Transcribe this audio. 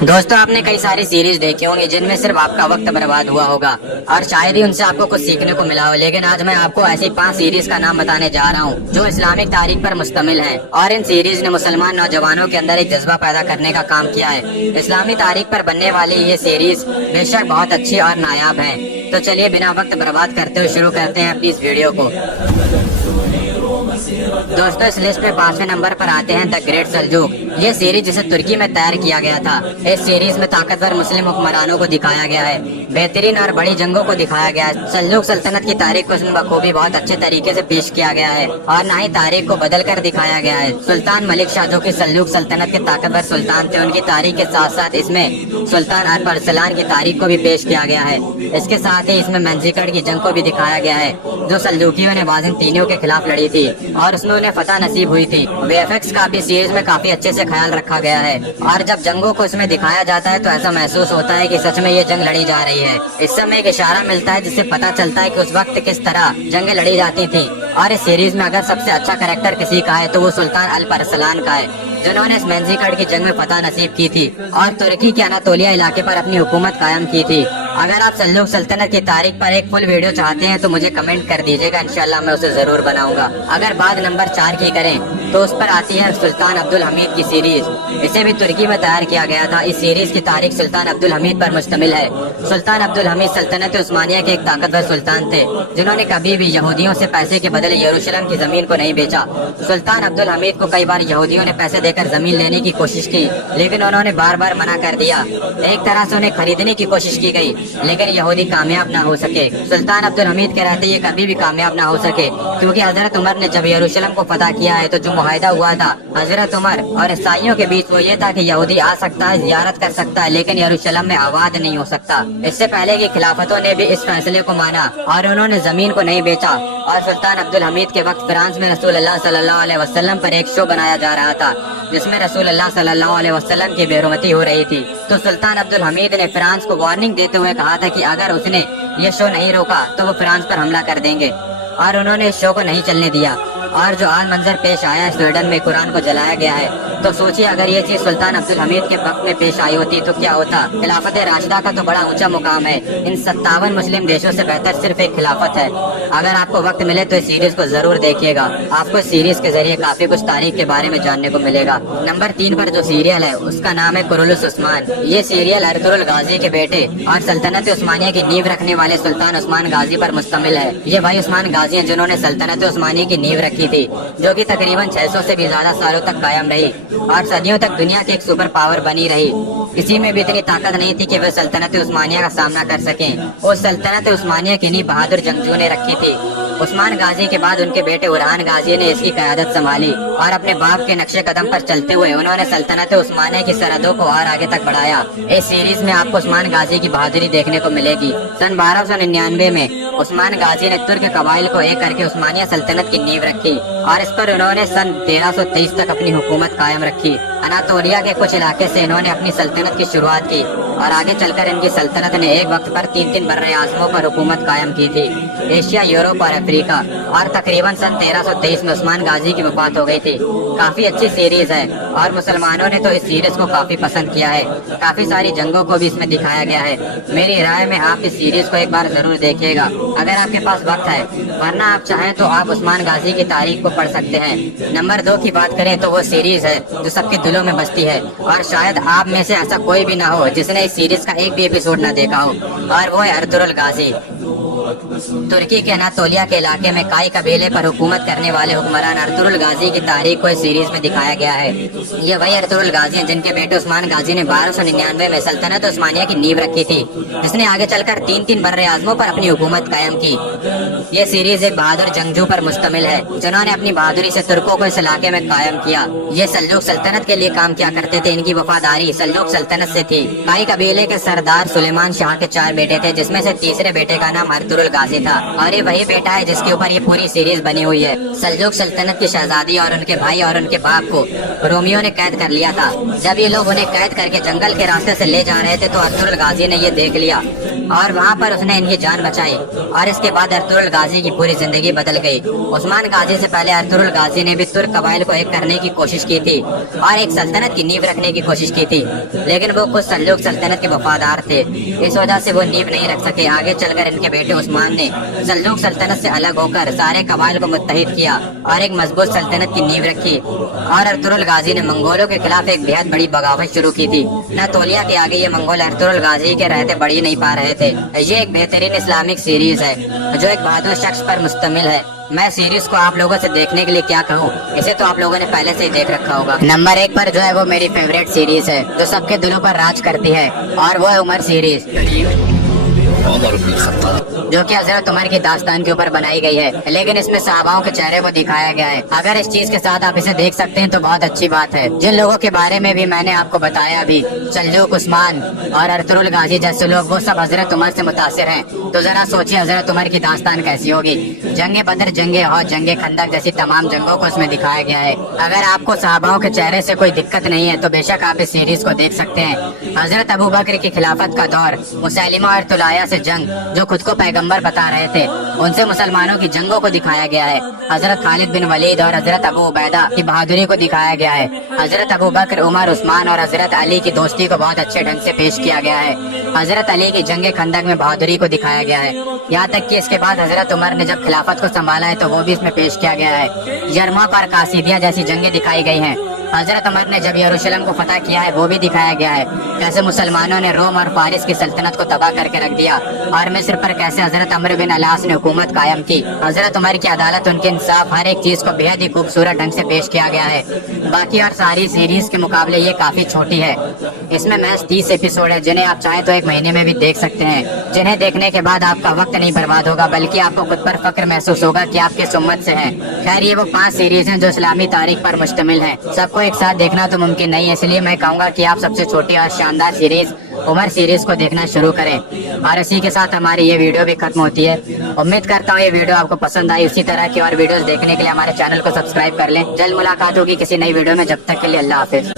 दोस्तों, आपने कई सारी सीरीज देखी होंगी जिनमें सिर्फ आपका वक्त बर्बाद हुआ होगा और शायद ही उनसे आपको कुछ सीखने को मिला हो। लेकिन आज मैं आपको ऐसी 5 सीरीज का नाम बताने जा रहा हूं जो इस्लामिक तारीख पर मुश्तमिल हैं और इन सीरीज ने मुसलमान नौजवानों के अंदर एक जज्बा पैदा करने का काम किया है। इस्लामी तारीख पर बनने वाली ये सीरीज बेशक बहुत अच्छी और नायाब है। तो चलिए बिना वक्त बर्बाद करते हुए शुरू करते हैं अपनी इस वीडियो को। दोस्तों, इस लिस्ट में 5वें नंबर पर आते हैं द ग्रेट सल्जूक। ये सीरीज जिसे तुर्की में तैयार किया गया था। इस सीरीज में ताकतवर मुस्लिम हुक्मरानों को दिखाया गया है, बेहतरीन और बड़ी जंगों को दिखाया गया है। सल्जूक सल्तनत की तारीख को इसमें बखूबी बहुत अच्छे तरीके से पेश किया गया है और न ही तारीख को बदल कर दिखाया गया है। सुल्तान मलिक शाह जो कि सल्जूक सल्तनत के ताकतवर सुल्तान थे, उनकी तारीख के साथ साथ इसमें सुल्तान अरसलान की तारीख को भी पेश किया गया है। इसके साथ ही इसमें मंजीकड़ की जंग को भी दिखाया गया है जो सल्जूकियों ने बाज़ंतीनियों के खिलाफ लड़ी थी और उसमें उन्हें फतह नसीब हुई थी। वीएफएक्स का भी सीरीज में काफी अच्छे से ख्याल रखा गया है और जब जंगों को इसमें दिखाया जाता है तो ऐसा महसूस होता है कि सच में ये जंग लड़ी जा रही है। इस समय एक इशारा मिलता है जिससे पता चलता है कि उस वक्त किस तरह जंगें लड़ी जाती थी। और इस सीरीज में अगर सबसे अच्छा कैरेक्टर किसी का है तो वो सुल्तान अरसलान का है, जिन्होंने इस मंजीकड़ की जंग में फतह नसीब की थी और तुर्की के अनातोलिया इलाके पर अपनी हुकूमत कायम की थी। अगर आप सल्जूक सल्तनत की तारीख पर एक फुल वीडियो चाहते हैं तो मुझे कमेंट कर दीजिएगा, इंशाल्लाह मैं उसे जरूर बनाऊंगा। अगर बात नंबर 4 की करें तो उस पर आती है सुल्तान अब्दुल हमीद की सीरीज। इसे भी तुर्की में तैयार किया गया था। इस सीरीज की तारीख सुल्तान अब्दुल हमीद पर मुश्तमिल है। सुल्तान अब्दुल हमीद सल्तनत उस्मानिया के एक ताकतवर सुल्तान थे जिन्होंने कभी भी यहूदियों से पैसे के बदले यरूशलेम की जमीन को नहीं बेचा। सुल्तान अब्दुल हमीद को कई बार यहूदियों ने पैसे देकर जमीन लेने की कोशिश की, लेकिन उन्होंने बार बार मना कर दिया। एक तरह से उन्हें खरीदने की कोशिश की गई, लेकिन यहूदी कामयाब न हो सके। सुल्तान अब्दुल हमीद के रहते ये कभी भी कामयाब न हो सके, क्योंकि हजरत उमर ने जब यरूशलेम को फतह किया है तो जो मुआहदा हुआ था हजरत उमर और ईसाइयों के बीच वो ये था कि यहूदी आ सकता है, जियारत कर सकता है, लेकिन यरूशलेम में आबाद नहीं हो सकता। इससे पहले की खिलाफतों ने भी इस फैसले को माना और उन्होंने जमीन को नहीं बेचा। और सुल्तान अब्दुल हमीद के वक्त फ्रांस में रसूलुल्लाह सल्लल्लाहु अलैहि वसल्लम पर एक शो बनाया जा रहा था जिसमें रसूलुल्लाह सल्लल्लाहु अलैहि वसल्लम की बेरुमती हो रही थी। तो सुल्तान अब्दुल हमीद ने फ्रांस को वार्निंग देते हुए कहा था कि अगर उसने ये शो नहीं रोका तो वो फ्रांस पर हमला कर देंगे, और उन्होंने इस शो को नहीं चलने दिया। और जो आज मंजर पेश आया है, स्वीडन में कुरान को जलाया गया है, तो सोचिए अगर ये चीज सुल्तान अब्दुल हमीद के वक्त में पेश आई होती तो क्या होता। खिलाफत राशिदा का तो बड़ा ऊंचा मुकाम है। इन 57 मुस्लिम देशों से बेहतर सिर्फ एक खिलाफत है। अगर आपको वक्त मिले तो इस सीरीज को जरूर देखिएगा, आपको इस सीरीज के जरिए काफी कुछ तारीख के बारे में जानने को मिलेगा। नंबर 3 पर जो सीरियल है उसका नाम है कुरुलुस उस्मान। ये सीरियल अर्तुगरुल गाजी के बेटे और सल्तनत उस्मानिया की नींव रखने वाले सुल्तान उस्मान गाजी पर मुश्तमिल है। ये भाई उस्मान गाजी हैं जिन्होंने सल्तनत उस्मानिया की नींव रखी थी, जो कि तकरीबन 600 से भी ज्यादा सालों तक कायम रही और सदियों तक दुनिया की एक सुपर पावर बनी रही। किसी में भी इतनी ताकत नहीं थी कि वे सल्तनत उस्मानिया का सामना कर सकें। उस सल्तनत उस्मानिया की नींव बहादुर जंगजू ने रखी थी। उस्मान गाजी के बाद उनके बेटे उरहान गाजी ने इसकी क़यादत संभाली और अपने बाप के नक्शे कदम पर चलते हुए उन्होंने सल्तनत उस्मानिया की सरहदों को और आगे तक बढ़ाया। इस सीरीज में आपको उस्मान गाजी की बहादुरी देखने को मिलेगी। सन 1299 में उस्मान गाजी ने तुर्क कबाइल को एक करके उस्मानिया सल्तनत की नींव रखी और इस पर उन्होंने सन 1323 तक अपनी हुकूमत कायम रखी। अनातोलिया के कुछ इलाके से इन्होंने अपनी सल्तनत की शुरुआत की और आगे चलकर इनकी सल्तनत ने एक वक्त पर 3 बर्रे आज़मों पर हुकूमत कायम की थी, एशिया, यूरोप और अफ्रीका। और तकरीबन सन 1323 में उस्मान गाजी की वफात हो गई थी। काफी अच्छी सीरीज है और मुसलमानों ने तो इस सीरीज को काफी पसंद किया है। काफी सारी जंगों को भी इसमें दिखाया गया है। मेरी राय में आप इस सीरीज को एक बार जरूर देखिएगा अगर आपके पास वक्त है, वरना आप चाहें तो आप उस्मान गाजी की तारीख को पढ़ सकते हैं। नंबर 2 की बात करें तो वो सीरीज है जो सबके दिलों में बसती है और शायद आप में से ऐसा कोई भी ना हो जिसने इस सीरीज का एक भी एपिसोड ना देखा हो, और वो है अर्तुगरुल गाजी। तुर्की के अनातोलिया के इलाके में काई कबीले पर हुकूमत करने वाले हुक्मरान अर्तुगरुल गाजी की तारीख को इस सीरीज में दिखाया गया है। ये वही अर्तुगरुल गाजी हैं जिनके बेटे उस्मान गाजी ने 1299 में सल्तनत उस्मानिया की नींव रखी थी, जिसने आगे चलकर 3 बर्रे आज़मों पर अपनी हुकूमत कायम की। ये सीरीज एक बहादुर जंगजू पर मुश्तमिल है जिन्होंने अपनी बहादुरी से तुर्कों को इस इलाके में कायम किया। ये सल्जूक सल्तनत के लिए काम किया करते थे। इनकी वफादारी सल्जूक सल्तनत से थी। काई कबीले के सरदार सुलेमान शाह के 4 बेटे थे, जिसमें से तीसरे बेटे का नाम अर्तुगरुल अर्तुगरुल गाजी था और ये वही बेटा है जिसके ऊपर ये पूरी सीरीज बनी हुई है। सल्जूक सल्तनत की शहजादी और उनके भाई और उनके बाप को रोमियो ने कैद कर लिया था। जब ये लोग उन्हें कैद करके जंगल के रास्ते से ले जा रहे थे तो अर्तुगरुल गाजी ने ये देख लिया और वहाँ पर उसने इनकी जान बचाई और इसके बाद अर्तुगरुल गाजी की पूरी जिंदगी बदल गई। उस्मान गाजी से पहले अर्तुगरुल गाजी ने भी तुर्क कबाइल को एक करने की कोशिश की थी और एक सल्तनत की नींव रखने की कोशिश की थी, लेकिन वो खुद सल्जूक सल्तनत के वफादार थे। इस वजह से वो नींव नहीं रख सके। आगे चलकर इनके बेटे उस्मान ने सल्जूक सल्तनत से अलग होकर सारे कबाइल को मुत्तहिद किया और एक मजबूत सल्तनत की नींव रखी और अर्तुगरुल गाजी ने मंगोलों के खिलाफ एक बेहद बड़ी बगावत शुरू की थी। नतोलिया के आगे ये मंगोल अर्तुगरुल गाजी के रहते बढ़ ही नहीं पा रहे थे। ये एक बेहतरीन इस्लामिक सीरीज है जो एक बहादुर शख्स पर मुश्तमिल है। मैं सीरीज को आप लोगों से देखने के लिए क्या कहूँ, इसे तो आप लोगों ने पहले से ही देख रखा होगा। नंबर 1 पर जो है वो मेरी फेवरेट सीरीज है जो सबके दिलों पर राज करती है और वो है उमर सीरीज, जो कि हजरत उमर की दास्तान के ऊपर बनाई गई है, लेकिन इसमें सहाबाओं के चेहरे को दिखाया गया है। अगर इस चीज के साथ आप इसे देख सकते हैं तो बहुत अच्छी बात है। जिन लोगों के बारे में भी मैंने आपको बताया अभी, सल्जूक, उस्मान और अर्तुगरुल गाजी जैसे लोग, वो सब हजरत उमर से मुतासिर हैं। तो जरा सोचिए हजरत उमर की दास्तान कैसी होगी। जंगे बदर, जंगे और जंगे खंदक जैसी तमाम जंगों को इसमें दिखाया गया है। अगर आपको सहाबाओं के चेहरे से कोई दिक्कत नहीं है तो बेशक आप इस सीरीज को देख सकते हैं। हजरत अबू बकर की खिलाफत का दौर, मुसैलिमा और तुलाया से जंग, जो खुद को पैगंबर बता रहे थे, उनसे मुसलमानों की जंगों को दिखाया गया है। हजरत खालिद बिन वलीद और हजरत अबू उबैदा की बहादुरी को दिखाया गया है। हजरत अबू बकर, उमर, उस्मान और हजरत अली की दोस्ती को बहुत अच्छे ढंग से पेश किया गया है। हजरत अली की जंगे खंदक में बहादुरी को दिखाया गया है। यहाँ तक कि इसके बाद हजरत उमर ने जब खिलाफत को संभाला है तो वो भी इसमें पेश किया गया है। यरमुक और कासिदिया जैसी जंगे दिखाई गई हैं। हजरत उमर ने जब यरूशलेम को फतह किया है वो भी दिखाया गया है। कैसे मुसलमानों ने रोम और फारिस की सल्तनत को तबाह करके रख दिया और मिस्र पर कैसे हजरत अमर बिन अलास ने हुकूमत कायम की। हजरत उमर की अदालत, उनके इंसाफ, हर एक चीज को बेहद ही खूबसूरत ढंग से पेश किया गया है। बाकी और सारी सीरीज के मुकाबले ये काफी छोटी है। इसमें महज 30 एपिसोड है जिन्हें आप चाहें तो एक महीने में भी देख सकते हैं, जिन्हें देखने के बाद आपका वक्त नहीं बर्बाद होगा बल्कि आपको खुद पर फक्र महसूस होगा कि आप किस उम्मत से हैं। खैर, ये वो 5 सीरीज हैं जो इस्लामी तारीख पर मुश्तमिल हैं। सबको एक साथ देखना तो मुमकिन नहीं है, इसलिए मैं कहूँगा कि आप सबसे छोटी और शानदार सीरीज उमर सीरीज को देखना शुरू करें। और इसी के साथ हमारी ये वीडियो भी खत्म होती है। उम्मीद करता हूँ ये वीडियो आपको पसंद आई। इसी तरह की और वीडियोस देखने के लिए हमारे चैनल को सब्सक्राइब कर लें। जल्द मुलाकात होगी किसी नई वीडियो में, जब तक के लिए अल्लाह हाफिज।